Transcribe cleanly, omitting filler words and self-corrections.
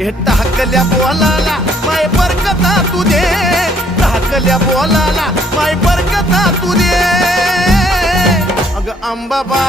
हे टाकल्या बोलाला माय बरकता तू दे, टाकल्या बोलाला माय बरकता तू दे. अग अंबाबा